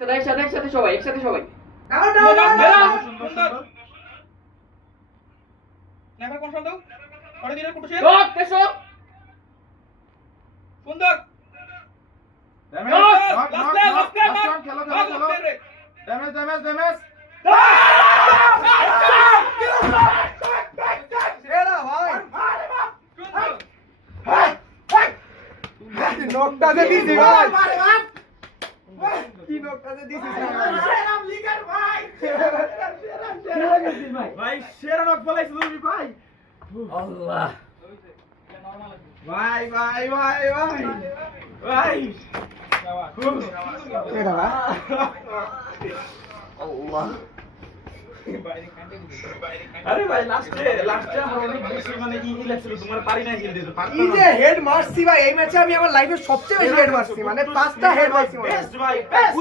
একসাথে একসাথে সবাই একসাথে সবাই দাও দাও দাও দাও পরে খেলো ড্যামেজ ড্যামেজ ড্যামেজ এরা ভাই ভাই। কি নকটাতে দিছিস ভাই সেরা নক বলাইছ তুমি ভাই। আল্লাহ। ভাই ভাই ভাই ভাই। ভাই। আরে ভাই লাস্টে লাস্টে আমার অনেক বেশি মানে ই লাগছিল তোমার পারি না হিল দিতে পারতাম এই যে হেড মারছি ভাই এই ম্যাচে আমি আমার লাইফে সবচেয়ে বেশি হেড মারছি মানে পাঁচটা হেড মারছি মনে। বেস্ট ভাই বেস্ট